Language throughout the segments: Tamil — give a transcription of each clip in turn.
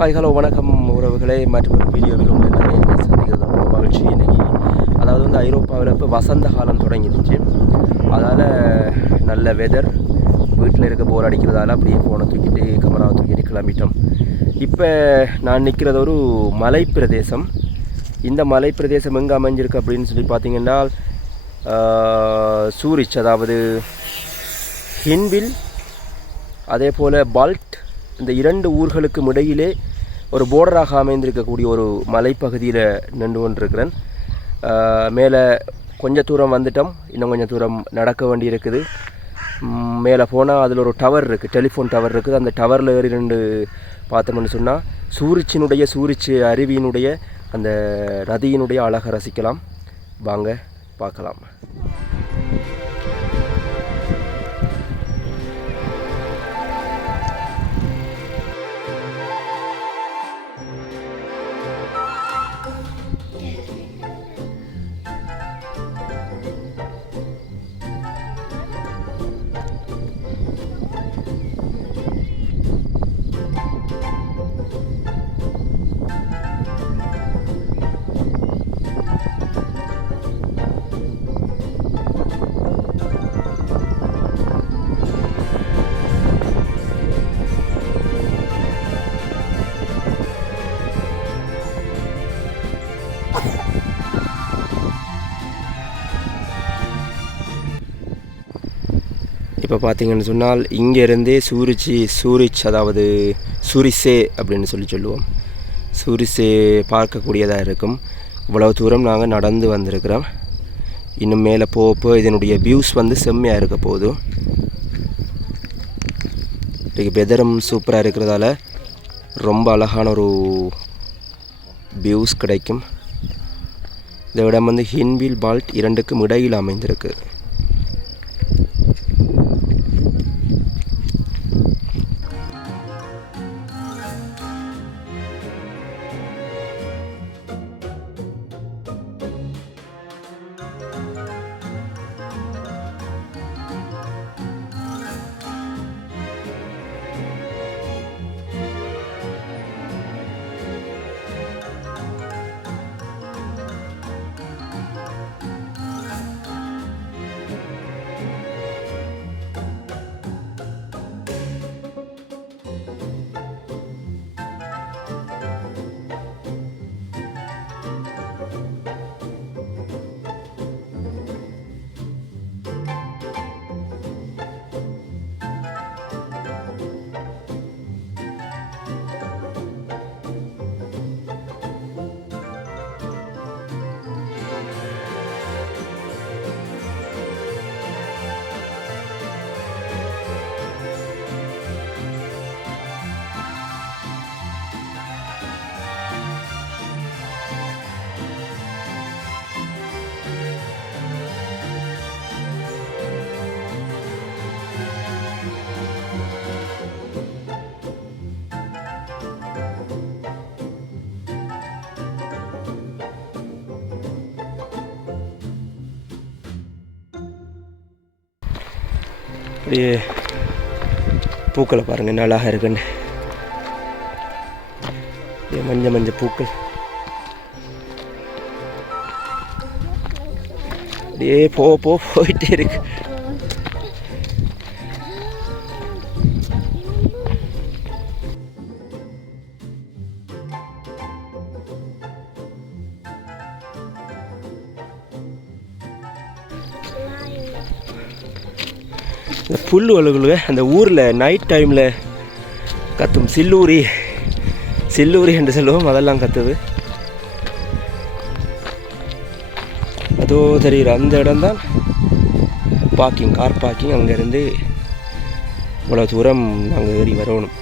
ஹாய் ஹலோ வணக்கம் உறவுகளே. மற்றொரு வீடியோவில் உங்களை எல்லாரையும் சந்திக்கிறது ரொம்ப மகிழ்ச்சி. இன்றைக்கி அதாவது வந்து ஐரோப்பாவில் இப்போ வசந்த காலம் தொடங்கிடுச்சு. அதால் நல்ல வெதர், வீட்டில் இருக்க போர் அடிக்கிறதால அப்படியே ஃபோனை தூக்கிட்டு கேமராவை தூக்கிட்டு கிளம்பிட்டோம். இப்போ நான் நிற்கிறது ஒரு மலை பிரதேசம். இந்த மலை பிரதேசம் எங்கே அமைஞ்சிருக்கு அப்படின்னு சொல்லி பார்த்தீங்கன்னா சூரிச், அதாவது ஹின்வில், அதே போல் பால்ட், இந்த இரண்டு ஊர்களுக்கும் இடையிலே ஒரு போர்டராக அமைந்திருக்கக்கூடிய ஒரு மலைப்பகுதியில் நின்று கொண்டிருக்கிறேன். மேலே கொஞ்சம் தூரம் வந்துட்டோம், இன்னும் கொஞ்சம் தூரம் நடக்க வேண்டி இருக்குது. மேலே போனால் அதில் ஒரு டவர் இருக்குது, டெலிஃபோன் டவர் இருக்குது. அந்த டவரில் ஏறி ரெண்டு பார்த்தோம்னு சொன்னால் சூரிச் அருவியினுடைய அந்த நதியினுடைய அழகை ரசிக்கலாம். வாங்க பார்க்கலாம். இப்போ பார்த்தீங்கன்னு சொன்னால் இங்கேருந்தே சூரிச் அதாவது சூரிசே அப்படின்னு சொல்லுவோம். சூரிசே பார்க்கக்கூடியதாக இருக்கும். இவ்வளவு தூரம் நாங்கள் நடந்து வந்திருக்கிறோம். இன்னும் மேலே போக இதனுடைய வியூஸ் வந்து செம்மையாக இருக்க போகுது. இன்றைக்கு வெதரும் சூப்பராக இருக்கிறதால ரொம்ப அழகான ஒரு வியூஸ் கிடைக்கும். இந்த இடம் வந்து ஹின்வில் பால்ட் இரண்டுக்கும் இடையில் அமைந்திருக்கு. அப்படியே பூக்களை பாருங்கள், என்ன அழகாக இருக்குன்னு. மஞ்சள் பூக்கள் அப்படியே போயிட்டே இருக்கு. இந்த புல் வலுகுலுங்க அந்த ஊரில் நைட் டைமில் கத்தும் சில்லூரி என்று சொல்லுவோம், அதெல்லாம் கத்துது. அதோ தெரிகிற அந்த இடம்தான் கார் பார்க்கிங். அங்கேருந்து இவ்வளோ தூரம் நாங்கள் ஏறி வரணும்.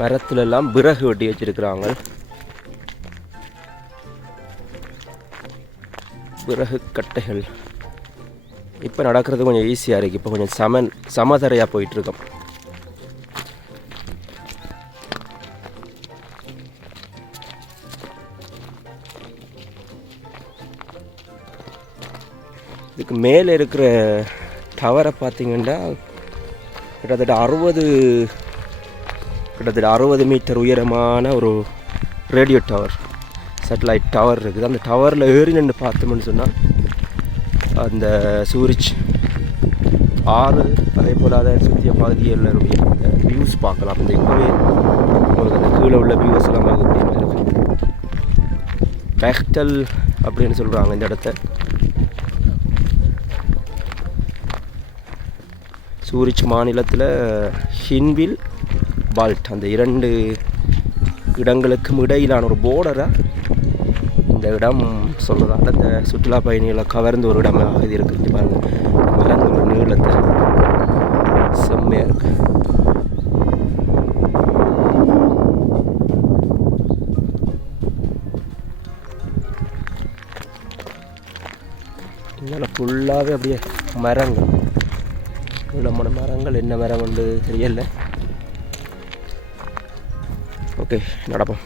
மரத்துலெல்லாம் விறகு வெட்டி வச்சிருக்கிறாங்க. விறகு கட்டைகள். இப்போ நடக்கிறது கொஞ்சம் ஈஸியாக இருக்குது. இப்போ கொஞ்சம் சமதரையாக போயிட்டுருக்கோம். இதுக்கு மேலே இருக்கிற டவரை பார்த்திங்கன்னா கிட்டத்தட்ட 60 மீட்டர் உயரமான ஒரு ரேடியோ டவர், சேட்டலைட் டவர் இருக்குது. அந்த டவரில் ஏறி நின்று பார்த்தோம்னு சொன்னால் அந்த சூரிச் ஆறு, அதே போல் அதை சுற்றிய பகுதிகளில் வியூஸ் பார்க்கலாம். இந்த இப்போவே உங்களுக்கு அந்த கீழே உள்ள வியூஸ் எல்லாம் பார்க்கக்கூடிய மாதிரி இருக்கும். பேக்டல் அப்படின்னு சொல்கிறாங்க இந்த இடத்த. சூரிச் மாநிலத்தில் ஹின்வில், பால்ட் அந்த 2 இடங்களுக்கும் இடையிலான ஒரு போர்டராக இந்த இடம் சொல்கிறதால இந்த சுற்றுலா பயணிகளை கவர்ந்த ஒரு இடமாக இது இருக்குது. பாருங்கள், மரங்கள் நீளத்தை செம்மையாக இருக்கு. இதனால் ஃபுல்லாகவே அப்படியே மரங்கள், நீளமான மரங்கள். என்ன மரம் வந்து தெரியல. ஓகே, நடப்போம்.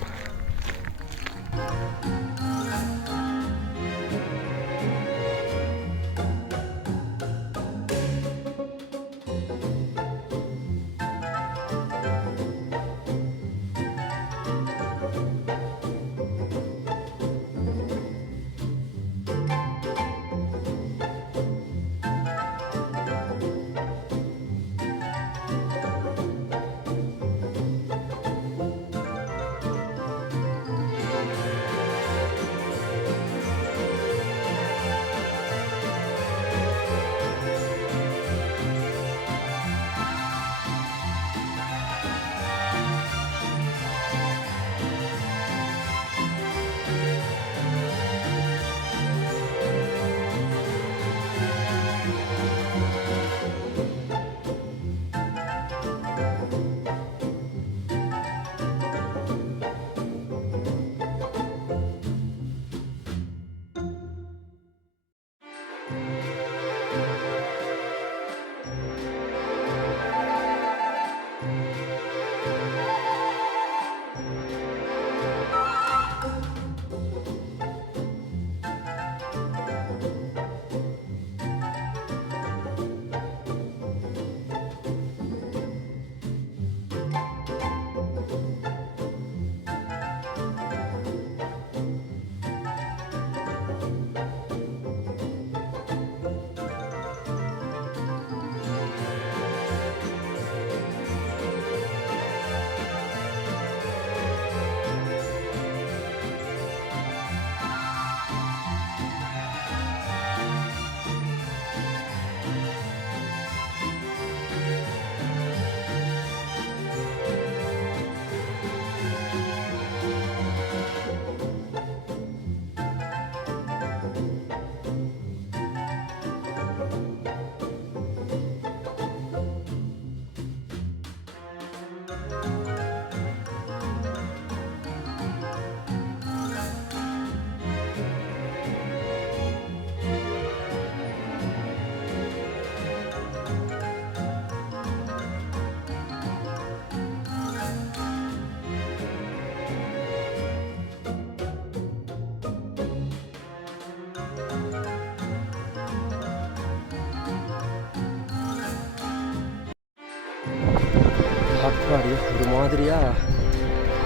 அப்பாடி ஒரு மாதிரியாக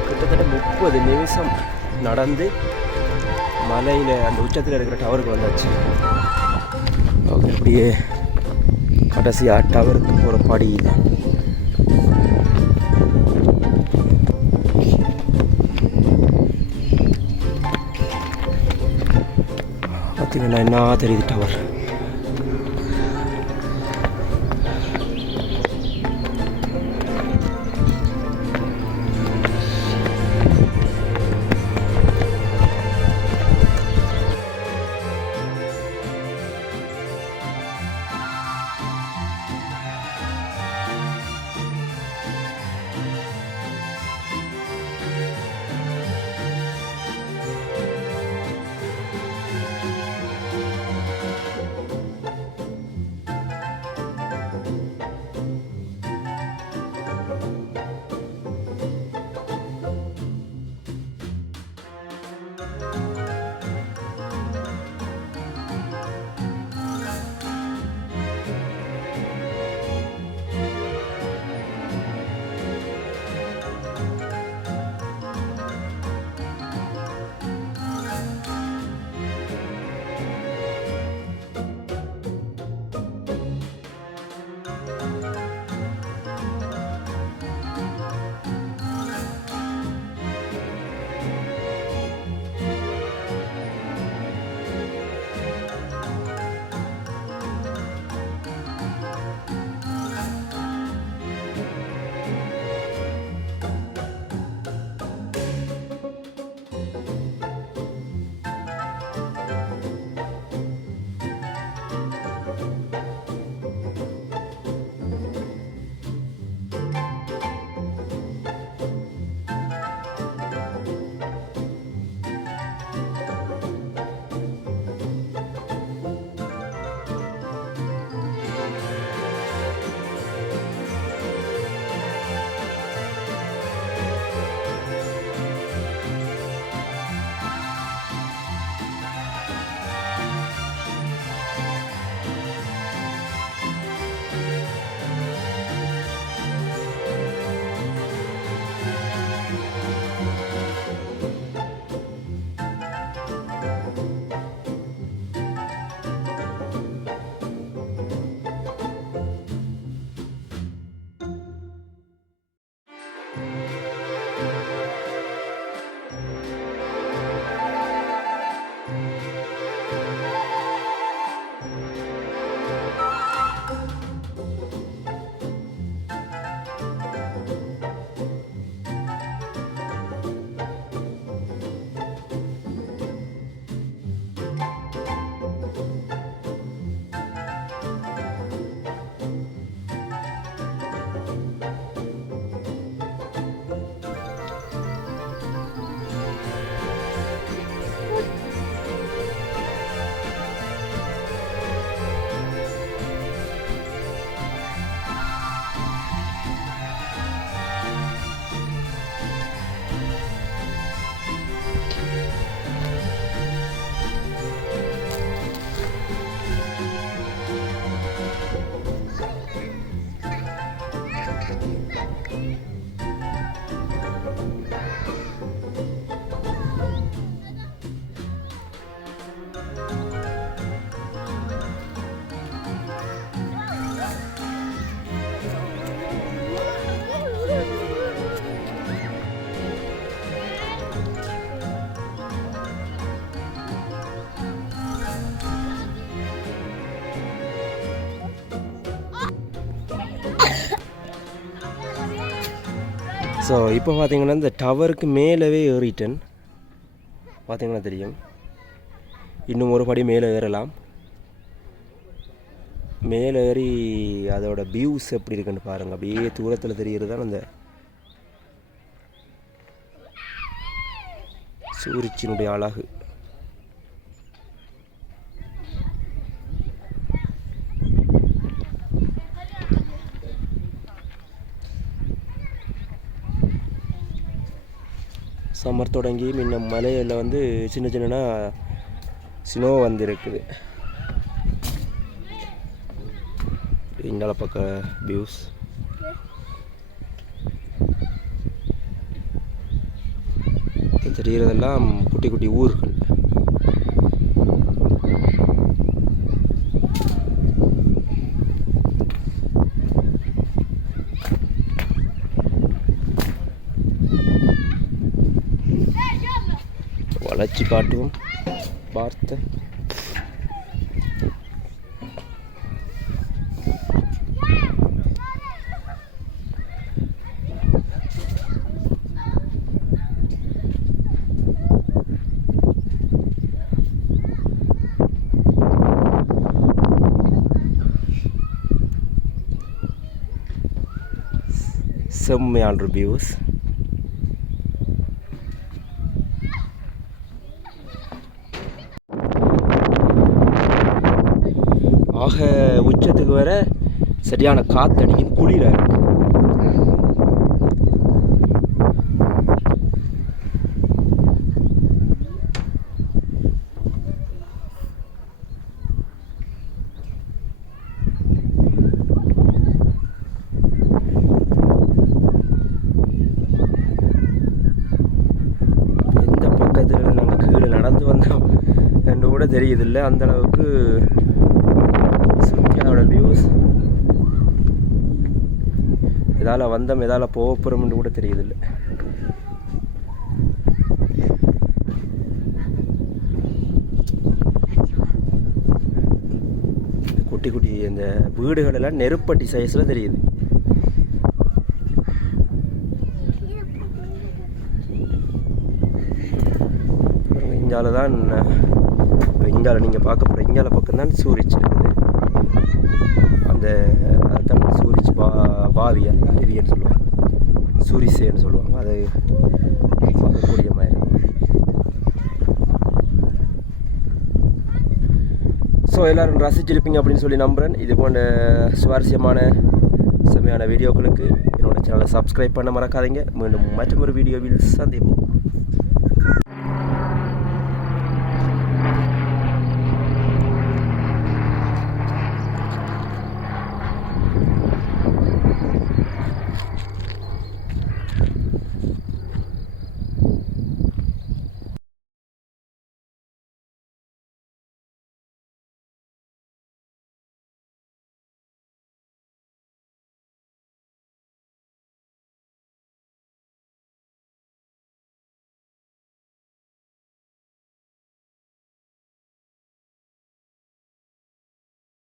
கிட்டத்தட்ட 30 நிமிஷம் நடந்து மலையில் அந்த உச்சத்தில் இருக்கிற டவருக்கு வந்தாச்சு. ஓகே, அப்படியே கடைசியாக டவருக்கு போகிற படி தான். பார்த்தீங்கன்னா என்ன தெரியுது டவர். ஸோ இப்போ பார்த்தீங்கன்னா இந்த டவருக்கு மேலவே ஏறிட்டேன். பார்த்தீங்கன்னா தெரியும், இன்னும் ஒரு படி மேலே ஏறலாம். மேலே ஏறி அதோட வியூஸ் எப்படி இருக்குன்னு பாருங்கள். அப்படியே தூரத்தில் தெரிகிறது தான் அந்த சூரிச்சினுடைய அழகு. சம்மர் தொடங்கி இன்னும் மலையில் வந்து சின்ன சின்னனா ஸ்னோ வந்துருக்குது. இங்கால பக்க வியூஸ் தெரிகிறதெல்லாம் குட்டி குட்டி ஊர்கள். வளர்ச்சி காட்டுவோம் பார்த்து. செம்மையான ரிவ்யூஸ். ஆக உச்சத்துக்கு வர சரியான காத்தடிக்கும், குளிர எந்த பக்கத்தில் நாங்கள் கீழே நடந்து வந்தோம் என்று கூட தெரியுதில்லை. அந்த அளவுக்கு சுற்றியோட வியூஸ். இதால் வந்தோம், இதால் போகிறோம்னு கூட தெரியுதில்லை. குட்டி குட்டி இந்த வீடுகளெல்லாம் நெருப்பட்டி சைஸில் தெரியுது. இங்கால தான் இங்கால நீங்கள் பார்க்க போகிற இங்கால பக்கம் தான் சூரிச் இருக்குது. அந்த அதுதான் சூரிச் பாவி அருவின்னு சொல்லுவாங்க, சூரிசேன்னு சொல்லுவாங்க. அது பார்க்கக்கூடிய மாதிரி இருக்கும். ஸோ எல்லோரும் ரசிச்சிருப்பீங்க அப்படின்னு சொல்லி நம்புகிறேன். இது போன்ற சுவாரஸ்யமான செம்மையான வீடியோக்களுக்கு என்னோடய சேனலை சப்ஸ்கிரைப் பண்ண மறக்காதீங்க. மீண்டும் மற்றொரு வீடியோவில் சந்திப்போம்.